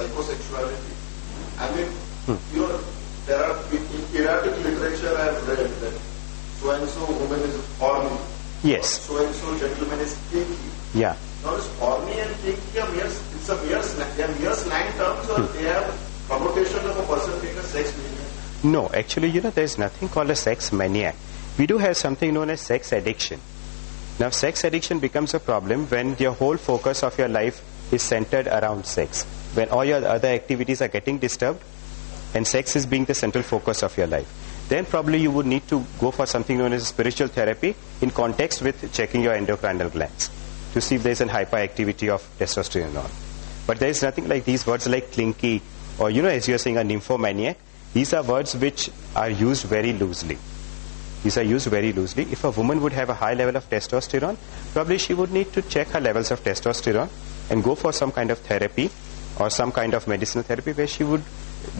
psychosexuality. I mean, you know, there are in erotic literature I have read that so and so woman is horny. Yes. So and so gentleman is kinky. Yeah. Now is horny and kinky it's a mere slang. They are mere slang terms, or they have connotation of a person being a sex maniac. No, actually, there's nothing called a sex maniac. We do have something known as sex addiction. Now, sex addiction becomes a problem when your whole focus of your life is centered around sex. When all your other activities are getting disturbed and sex is being the central focus of your life. Then probably you would need to go for something known as spiritual therapy in context with checking your endocrinal glands to see if there's an hyperactivity of testosterone. But there is nothing like these words like clinky or, as you're saying, a nymphomaniac. These are words which are used very loosely. These are used very loosely. If a woman would have a high level of testosterone, probably she would need to check her levels of testosterone and go for some kind of therapy or some kind of medicinal therapy where she would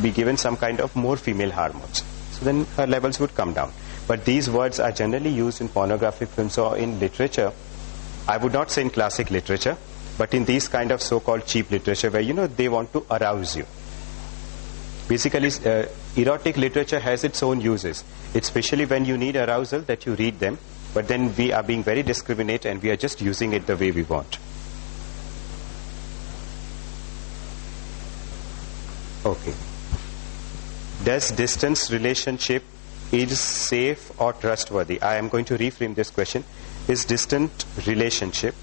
be given some kind of more female hormones. So then her levels would come down. But these words are generally used in pornographic films or in literature. I would not say in classic literature, but in these kind of so-called cheap literature where, they want to arouse you. Basically, erotic literature has its own uses. It's especially when you need arousal that you read them, but then we are being very discriminate and we are just using it the way we want. Okay. Does distance relationship is safe or trustworthy? I am going to reframe this question. Is distant relationship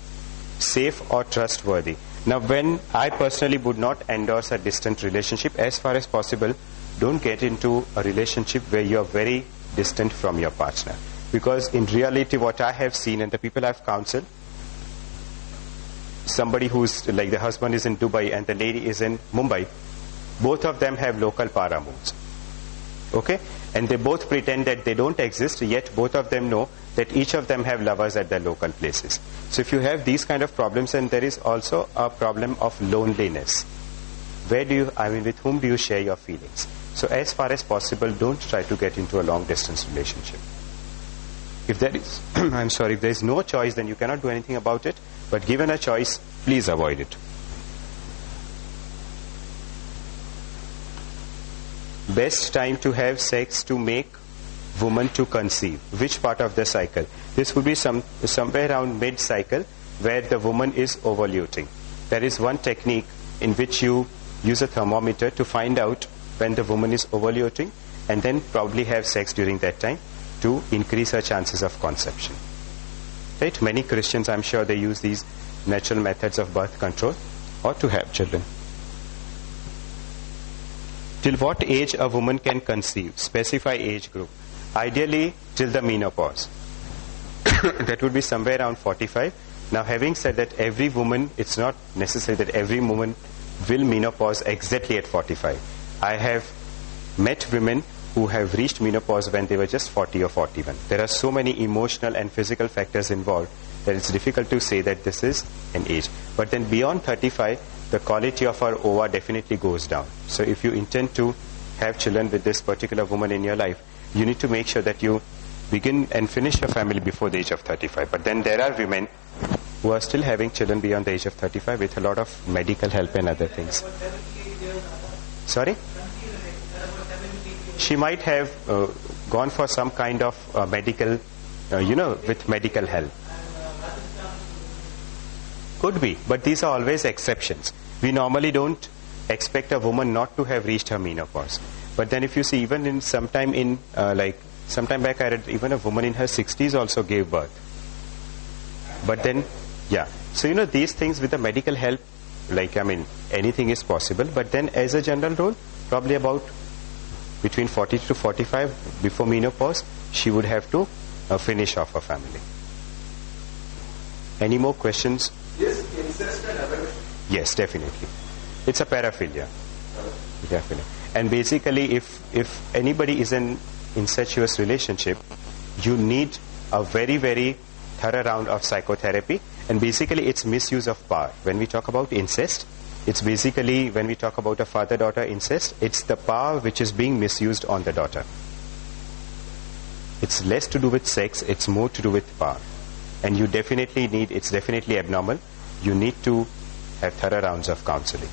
safe or trustworthy? Now, when I personally would not endorse a distant relationship, as far as possible, don't get into a relationship where you are very distant from your partner. Because in reality, what I have seen and the people I've counseled, somebody who's like the husband is in Dubai and the lady is in Mumbai, both of them have local para moods. Okay? And they both pretend that they don't exist, yet both of them know that each of them have lovers at their local places. So if you have these kind of problems, and there is also a problem of loneliness. With whom do you share your feelings? So as far as possible, don't try to get into a long distance relationship. If there is, if there is no choice, then you cannot do anything about it. But given a choice, please avoid it. Best time to have sex to make woman to conceive. Which part of the cycle? This would be somewhere around mid-cycle where the woman is ovulating. There is one technique in which you use a thermometer to find out when the woman is ovulating and then probably have sex during that time to increase her chances of conception. Right? Many Christians, I'm sure, they use these natural methods of birth control or to have children. Till what age a woman can conceive? Specify age group. Ideally, till the menopause. That would be somewhere around 45. Now, having said that, every woman, it's not necessary that every woman will menopause exactly at 45. I have met women who have reached menopause when they were just 40 or 41. There are so many emotional and physical factors involved that it's difficult to say that this is an age. But then beyond 35, the quality of our ova definitely goes down. So if you intend to have children with this particular woman in your life, you need to make sure that you begin and finish your family before the age of 35. But then there are women who are still having children beyond the age of 35 with a lot of medical help and other things. Sorry? She might have gone for some kind of medical, with medical help. Could be, but these are always exceptions. We normally don't expect a woman not to have reached her menopause. But then if you see, even in sometime back I read even a woman in her 60s also gave birth. But then, so these things with the medical help, anything is possible. But then as a general rule, probably about between 40 to 45 before menopause, she would have to finish off her family. Any more questions? Yes, incest and abortion. Yes, definitely. It's a paraphilia. Definitely. And basically, if anybody is in incestuous relationship, you need a very, very thorough round of psychotherapy. And basically, it's misuse of power. When we talk about incest, it's basically, when we talk about a father-daughter incest, it's the power which is being misused on the daughter. It's less to do with sex, it's more to do with power. And you definitely need, it's definitely abnormal, you need to have thorough rounds of counseling.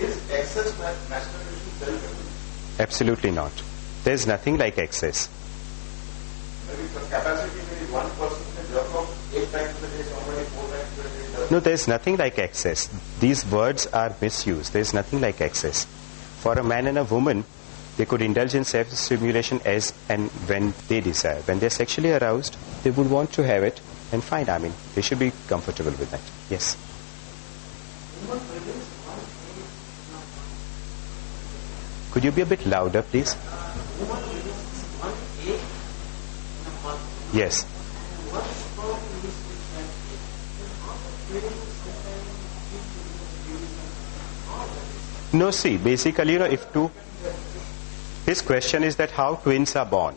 And masturbation self-effort? Absolutely not. There is nothing like excess. Maybe the capacity maybe one person can jerk off 8 times a day, somebody 4 times a day. No, there is nothing like excess. These words are misused. There is nothing like excess. For a man and a woman, they could indulge in self-stimulation as and when they desire. When they're sexually aroused, they would want to have it, and fine. I mean, they should be comfortable with that. Yes. Could you be a bit louder, please? Yes. No, see, basically, if two... His question is that how twins are born,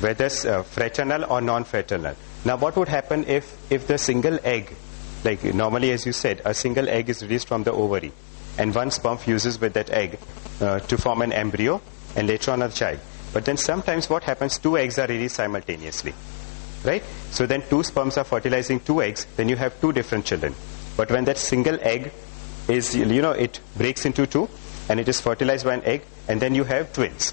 whether fraternal or non-fraternal. Now, what would happen if the single egg, like normally, as you said, a single egg is released from the ovary, and one sperm fuses with that egg to form an embryo, and later on a child. But then sometimes what happens, 2 eggs are released simultaneously, right? So then 2 sperms are fertilizing 2 eggs, then you have 2 different children. But when that single egg is, it breaks into 2, and it is fertilized by an egg, and then you have twins,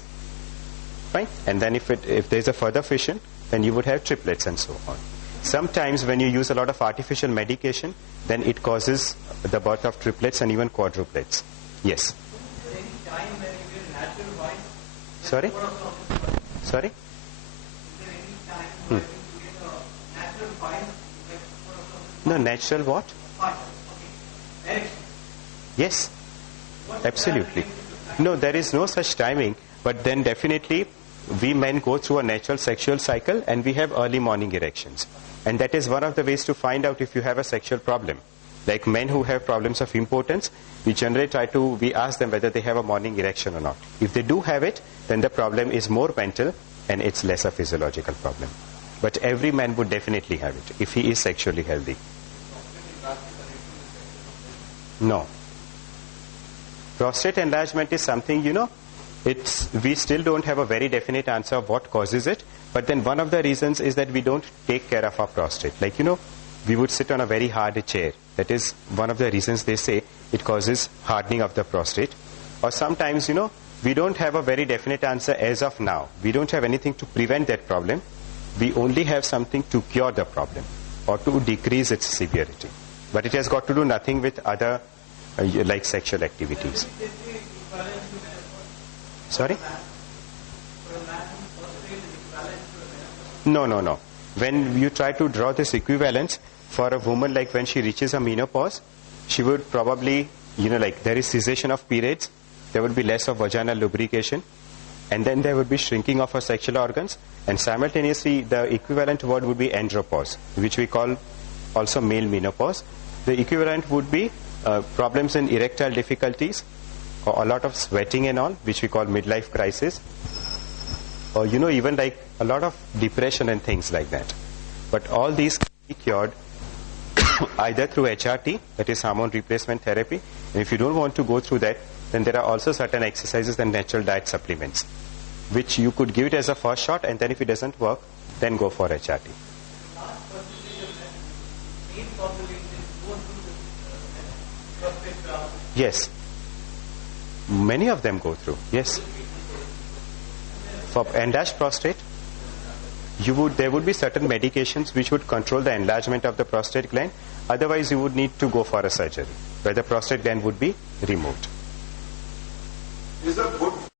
right? And then if there's a further fission, then you would have triplets and so on. Sometimes when you use a lot of artificial medication, then it causes the birth of triplets and even quadruplets. Yes. Sorry? Sorry? No, natural what? Yes. Absolutely. No, there is no such timing, but then definitely we men go through a natural sexual cycle and we have early morning erections. And that is one of the ways to find out if you have a sexual problem. Like men who have problems of impotence, we generally we ask them whether they have a morning erection or not. If they do have it, then the problem is more mental and it's less a physiological problem. But every man would definitely have it if he is sexually healthy. No. Prostate enlargement is something, we still don't have a very definite answer of what causes it. But then one of the reasons is that we don't take care of our prostate. Like, we would sit on a very hard chair. That is one of the reasons they say it causes hardening of the prostate. Or sometimes, we don't have a very definite answer as of now. We don't have anything to prevent that problem. We only have something to cure the problem or to decrease its severity. But it has got to do nothing with other like sexual activities. Sorry? No. When you try to draw this equivalence for a woman, like when she reaches a menopause, she would probably, there is cessation of periods, there would be less of vaginal lubrication, and then there would be shrinking of her sexual organs, and simultaneously the equivalent word would be andropause, which we call also male menopause. The equivalent would be problems in erectile difficulties, or a lot of sweating and all, which we call midlife crisis, or even like a lot of depression and things like that. But all these can be cured either through HRT, that is hormone replacement therapy, and if you don't want to go through that, then there are also certain exercises and natural diet supplements, which you could give it as a first shot, and then if it doesn't work, then go for HRT. Yes. Many of them go through, yes. For enlarged prostate, there would be certain medications which would control the enlargement of the prostate gland. Otherwise, you would need to go for a surgery where the prostate gland would be removed. Is a good